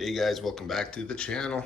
Hey guys, welcome back to the channel.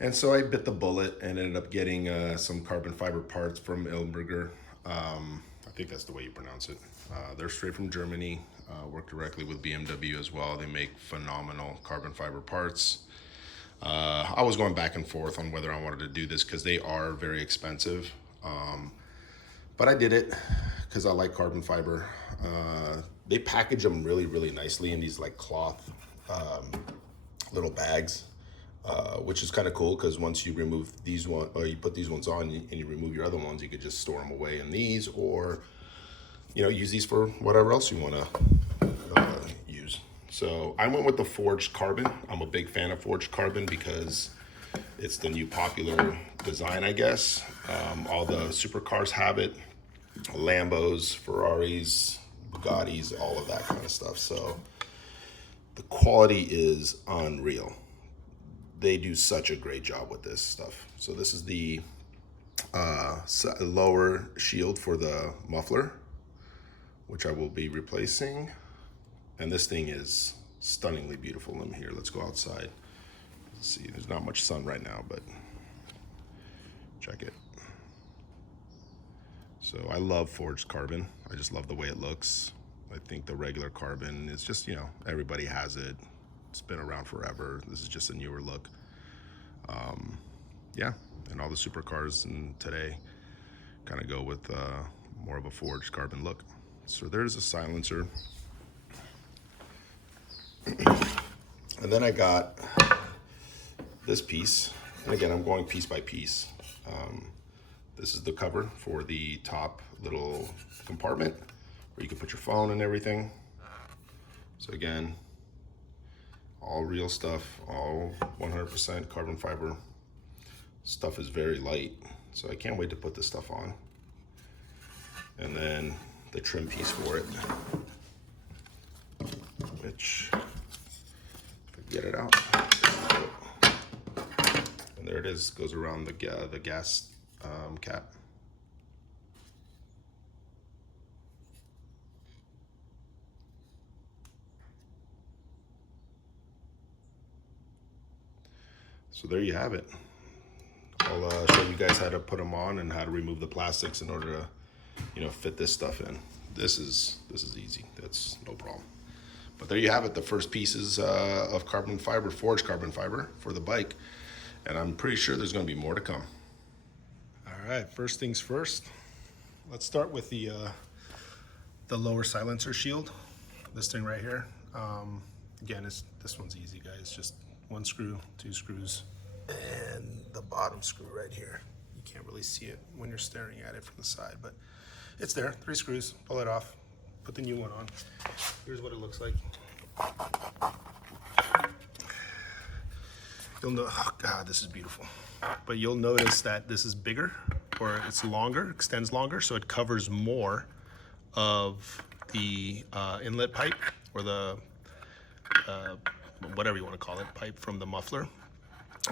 And so I bit the bullet and ended up getting some carbon fiber parts from ILMBERGER. I think that's the way you pronounce it. They're straight from Germany, work directly with BMW as well. They make phenomenal carbon fiber parts. I was going back and forth on whether I wanted to do this because they are very expensive. But I did it because I like carbon fiber. They package them really, really nicely in these like cloth little bags, which is kind of cool because once you remove these one, or you put these ones on and you remove your other ones, you could just store them away in these, or use these for whatever else you want to use. So I went with the forged carbon. I'm a big fan of forged carbon because it's the new popular design, I guess. All the supercars have it, Lambos, Ferraris, Bugattis, all of that kind of stuff. So the quality is unreal. They do such a great job with this stuff. So this is the lower shield for the muffler, which I will be replacing. And this thing is stunningly beautiful. Let me here, let's go outside. Let's see, there's not much sun right now, but check it. So I love forged carbon. I just love the way it looks. I think the regular carbon is just, everybody has it. It's been around forever. This is just a newer look. Yeah, and all the supercars in today kind of go with more of a forged carbon look. So there's a silencer. And then I got this piece. And again, I'm going piece by piece. This is the cover for the top little compartment where you can put your phone and everything. So again, all real stuff, all 100% carbon fiber. Stuff is very light, so I can't wait to put this stuff on. And then the trim piece for it, which, if I get it out, and there it is, goes around the gas cap. So there you have it. I'll show you guys how to put them on and how to remove the plastics in order to, fit this stuff in. This is easy. That's no problem. But there you have it, the first pieces of carbon fiber, forged carbon fiber for the bike. And I'm pretty sure there's going to be more to come. All right, first things first. Let's start with the lower silencer shield. This thing right here. Again, this one's easy, guys. Just one screw, two screws, and the bottom screw right here. You can't really see it when you're staring at it from the side, but it's there. 3 screws. Pull it off. Put the new one on. Here's what it looks like. You'll know, oh God, this is beautiful. But you'll notice that this is bigger, or it's longer, extends longer, so it covers more of the inlet pipe, or the whatever you want to call it, pipe from the muffler.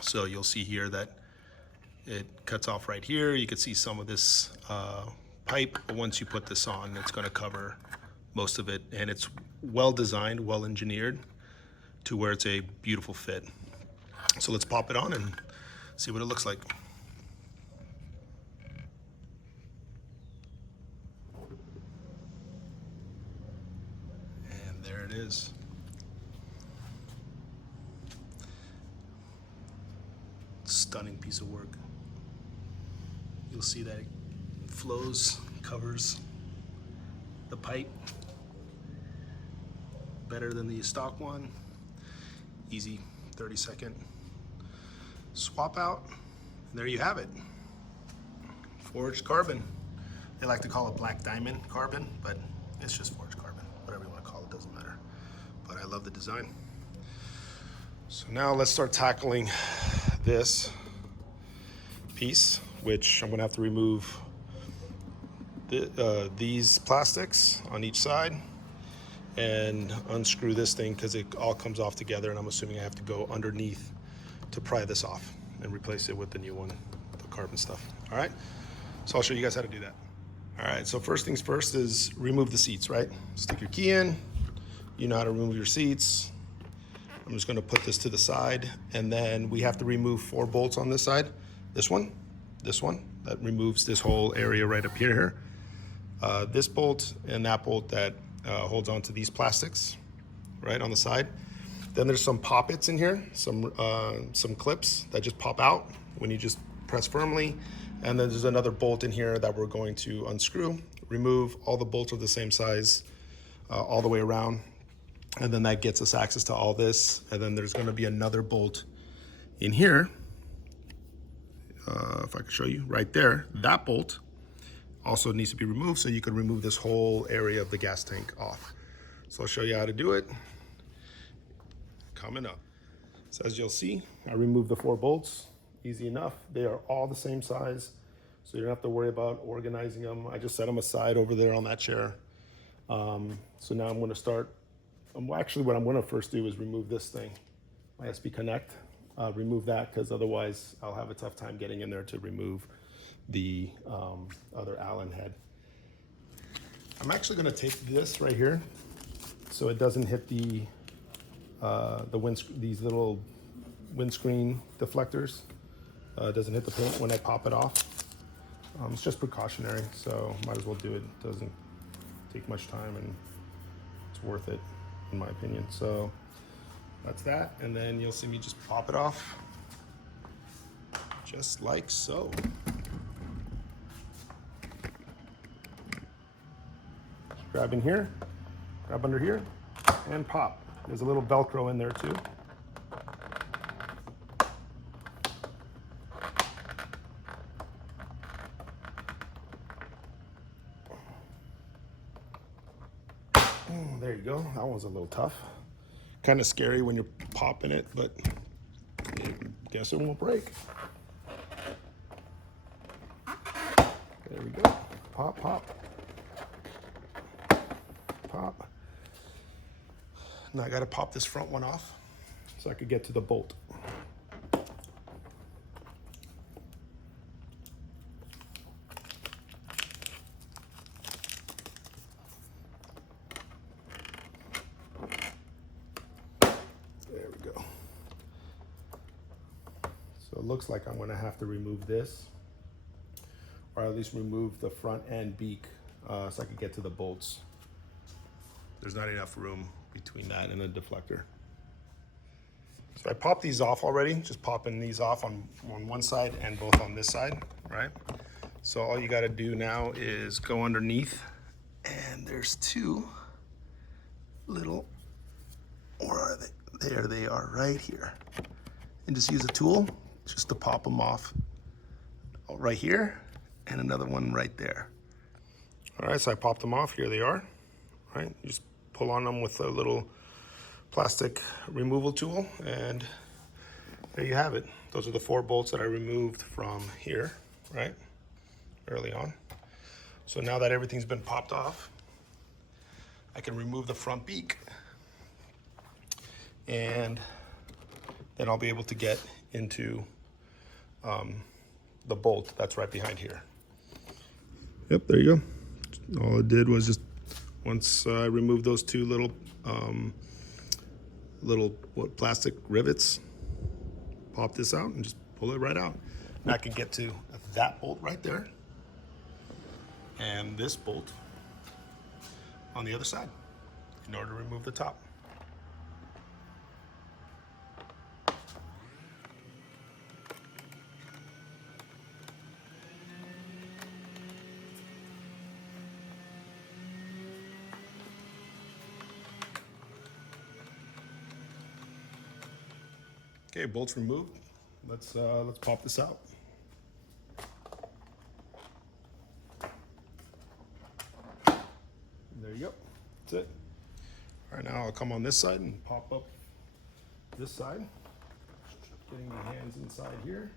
So you'll see here that it cuts off right here. You can see some of this pipe, but once you put this on, it's going to cover most of it, and it's well designed, well engineered to where it's a beautiful fit. So let's pop it on and see what it looks like. And there it is. Stunning piece of work. You'll see that it flows, covers the pipe better than the stock one. Easy 30-second swap out, and there you have it. Forged carbon. They like to call it black diamond carbon, but it's just forged carbon. Whatever you want to call it, doesn't matter. But I love the design. So now let's start tackling this piece, which I'm gonna have to remove these plastics on each side and unscrew this thing because it all comes off together, and I'm assuming I have to go underneath to pry this off and replace it with the new one, the carbon stuff. All right, so I'll show you guys how to do that. All right, so first things first is remove the seats, right? Stick your key in, you know how to remove your seats. I'm just gonna put this to the side, and then we have to remove 4 bolts on this side. This one, that removes this whole area right up here. This bolt and that bolt that holds onto these plastics, right on the side. Then there's some poppets in here, some clips that just pop out when you just press firmly. And then there's another bolt in here that we're going to unscrew, remove. All the bolts are the same size all the way around. And then that gets us access to all this. And then there's gonna be another bolt in here. If I could show you right there, that bolt also needs to be removed, so you could remove this whole area of the gas tank off. So I'll show you how to do it coming up. So as you'll see, I removed the 4 bolts, easy enough. They are all the same size, so you don't have to worry about organizing them. I just set them aside over there on that chair. So now I'm gonna start. Actually, what I'm gonna first do is remove this thing, my SP Connect. Remove that, because otherwise I'll have a tough time getting in there to remove the other Allen head. I'm actually gonna take this right here so it doesn't hit these little windscreen deflectors. It doesn't hit the paint when I pop it off. It's just precautionary, so might as well do it. It doesn't take much time and it's worth it, in my opinion. So that's that, and then you'll see me just pop it off, just like so. Grab in here, grab under here, and pop. There's a little Velcro in there too. There you go. That one's a little tough. Kind of scary when you're popping it, but I guess it won't break. There we go. Pop, pop, pop. Now I got to pop this front one off so I could get to the bolt. There we go. So it looks like I'm going to have to remove this, or at least remove the front end beak so I could get to the bolts. There's not enough room between that and the deflector. So I popped these off already, just popping these off on one side and both on this side, right? So all you got to do now is go underneath, and there's 2 little, where are they? There they are, right here. And just use a tool just to pop them off right here, and another one right there. All right, so I popped them off. Here they are, right? You just pull on them with a little plastic removal tool, and there you have it. Those are the 4 bolts that I removed from here, right? Early on. So now that everything's been popped off, I can remove the front beak, and then I'll be able to get into the bolt that's right behind here. Yep, there you go. All it did was just, once I removed those 2 little plastic rivets, pop this out and just pull it right out. And I can get to that bolt right there and this bolt on the other side in order to remove the top. Okay, bolts removed. Let's pop this out. There you go. That's it. All right, now I'll come on this side and pop up this side. Getting my hands inside here.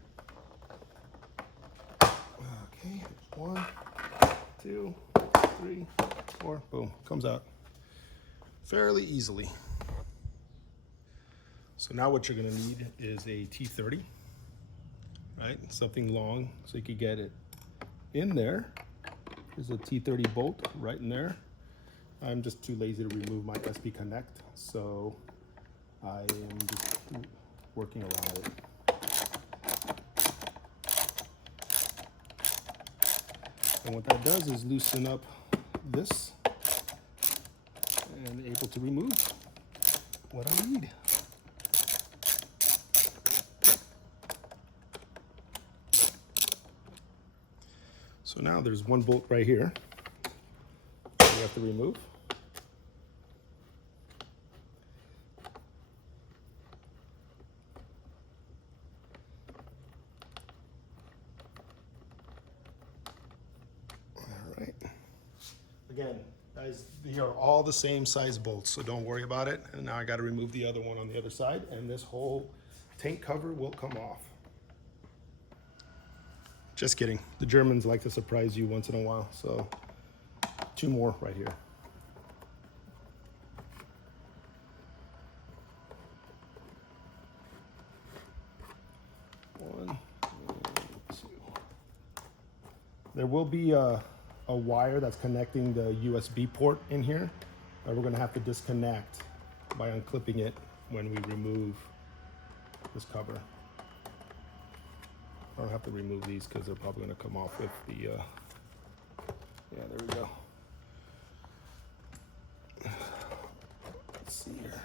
Okay, 1, 2, 3, 4. Boom, comes out fairly easily. So now what you're gonna need is a T30, right? Something long so you could get it in there. There's a T30 bolt right in there. I'm just too lazy to remove my SP Connect, so I am just working around it. And what that does is loosen up this and able to remove what I need. So now there's one bolt right here we have to remove. Again, guys, these are all the same size bolts, so don't worry about it. And now I got to remove the other one on the other side, and this whole tank cover will come off. Just kidding. The Germans like to surprise you once in a while, so 2 more right here. One and 2. There will be a wire that's connecting the USB port in here that we're going to have to disconnect by unclipping it when we remove this cover. I don't have to remove these because they're probably going to come off with the yeah, there we go. Let's see here.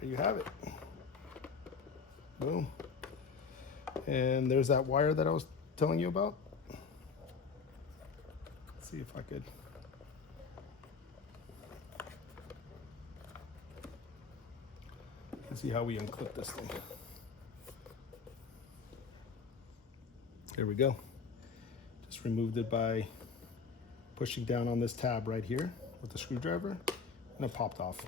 There you have it. Boom. And there's that wire that I was telling you about. Let's see if I could. Let's see how we unclip this thing. There we go. Just removed it by pushing down on this tab right here with the screwdriver, and it popped off.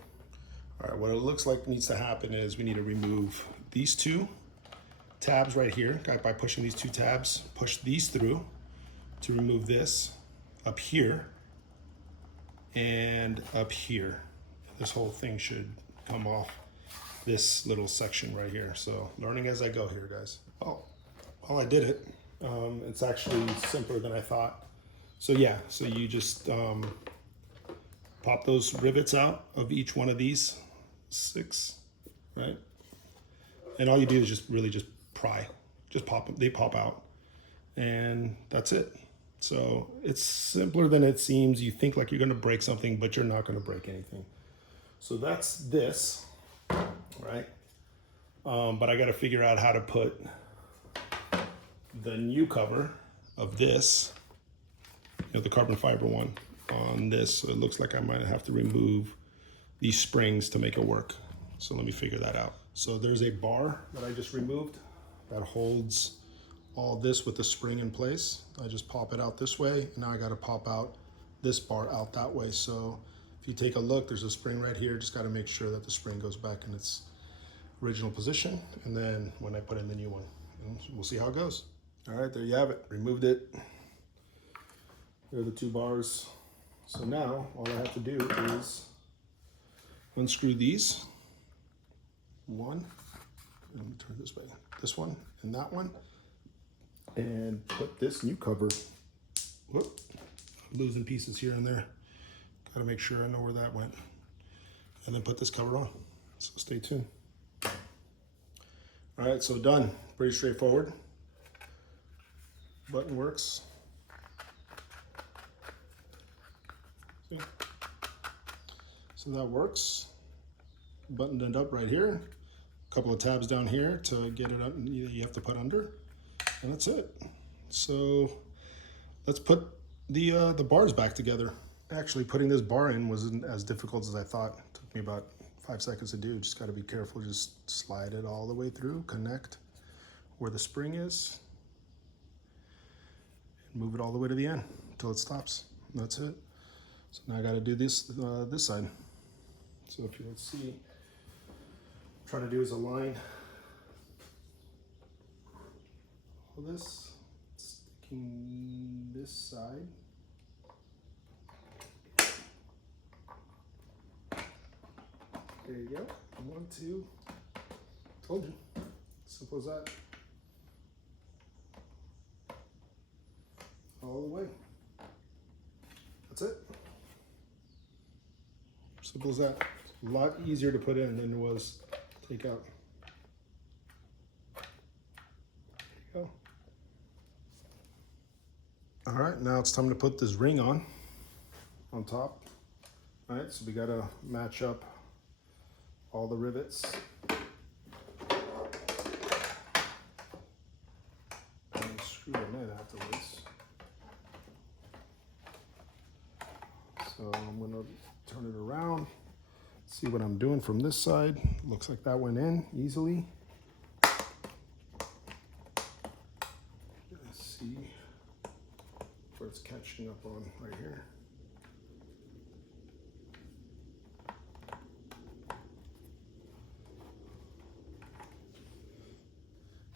All right, what it looks like needs to happen is we need to remove these 2 tabs right here. By pushing these 2 tabs, push these through to remove this up here and up here. This whole thing should come off this little section right here. So learning as I go here, guys. Oh, well, I did it. It's actually simpler than I thought. So yeah, so you just pop those rivets out of each one of these 6, right? And all you do is just really just pry, just pop them, they pop out, and that's it. So it's simpler than it seems. You think like you're going to break something, but you're not going to break anything. So that's this, right? But I got to figure out how to put the new cover of this, you know, the carbon fiber one, on this. So it looks like I might have to remove these springs to make it work. So let me figure that out. So there's a bar that I just removed that holds all this with the spring in place. I just pop it out this way, and now I got to pop out this bar out that way. So if you take a look, there's a spring right here. Just got to make sure that the spring goes back in its original position, and then when I put in the new one, we'll see how it goes. All right, there you have it. Removed it. There are the 2 bars. So now all I have to do is unscrew these. One, let me turn this way, this one and that one, and put this new cover, whoop, losing pieces here and there. Got to make sure I know where that went. And then put this cover on. So stay tuned. All right, so done. Pretty straightforward. Button works. See? So that works. Buttoned it up right here. A couple of tabs down here to get it up. You have to put under, and that's it. So let's put the bars back together. Actually, putting this bar in wasn't as difficult as I thought. It took me about 5 seconds to do. Just got to be careful. Just slide it all the way through, connect where the spring is, and move it all the way to the end until it stops. And that's it. So now I got to do this this side. So if you let's see, try to do is align all this, sticking this side. There you go. 1, 2. Told you. Simple as that. All the way. That's it. Simple as that. A lot easier to put in than it was take out. There you go. All right, now it's time to put this ring on top. All right, so we gotta match up all the rivets. And screw them in afterwards. So I'm gonna turn it around, see what I'm doing from this side. Looks like that went in easily. Let's see where it's catching up on right here.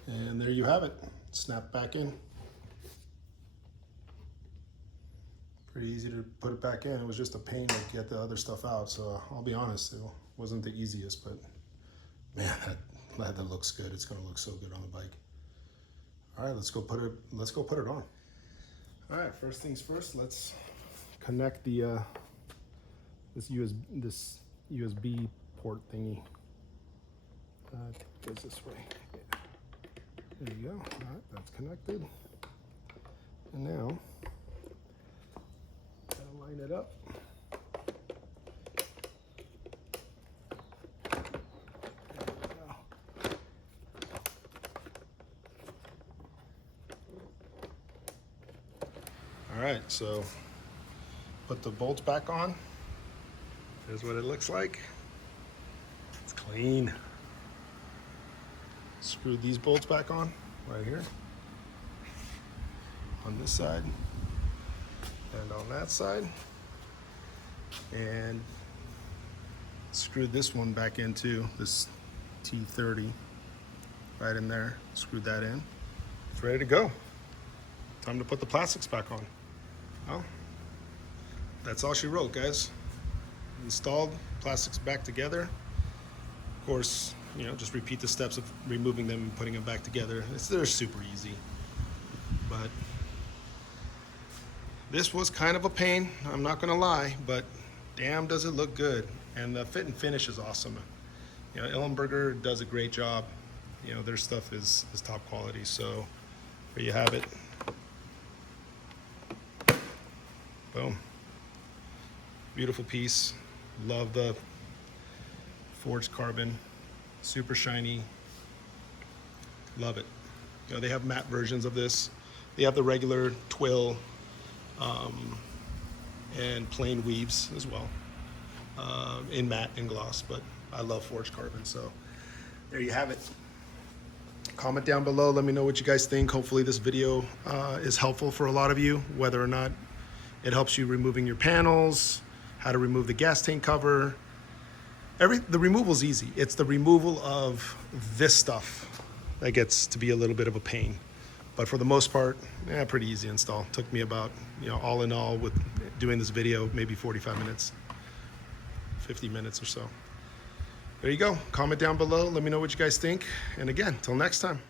And there you have it. Snap back in. Pretty easy to put it back in. It was just a pain to get the other stuff out. So I'll be honest, it wasn't the easiest, but man, that looks good. It's gonna look so good on the bike. All right, let's go put it on. All right, first things first, let's connect the this USB port thingy. It goes this way. Yeah. There you go. All right, that's connected. And now, gotta line it up. There we go. All right, so put the bolts back on. Here's what it looks like. It's clean. Screw these bolts back on right here on this side and on that side, and screw this one back into this T30 right in there. Screw that in. It's ready to go. Time to put the plastics back on. Well, that's all she wrote, guys. Installed, plastics back together. Of course, you know, just repeat the steps of removing them and putting them back together. They're super easy. But this was kind of a pain, I'm not gonna lie, but damn does it look good. And the fit and finish is awesome. You know, ILMBERGER does a great job. You know, their stuff is top quality. So there you have it. Boom. Beautiful piece. Love the forged carbon. Super shiny. Love it. You know, they have matte versions of this. They have the regular twill and plain weaves as well, in matte and gloss, but I love forged carbon. So there you have it. Comment down below, let me know what you guys think. Hopefully this video is helpful for a lot of you, whether or not it helps you removing your panels, how to remove the gas tank cover. The removal is easy. It's the removal of this stuff that gets to be a little bit of a pain. But for the most part, yeah, pretty easy install. Took me about, you know, all in all with doing this video, maybe 45 minutes, 50 minutes or so. There you go. Comment down below. Let me know what you guys think. And again, till next time.